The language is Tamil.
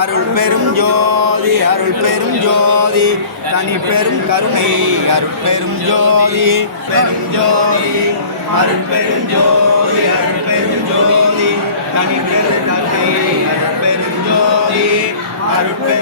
அருள் பெரும் ஜோதி அருள் பெரும் ஜோதி தனி பெரும் கருணை அருள் பெரும் ஜோதி பெரும் ஜோதி அருள் பெரும் ஜோதி அருள் பெரும் ஜோதி தனி பெரும் கருணை அருள் பெரும் ஜோதி அருள் பெரும்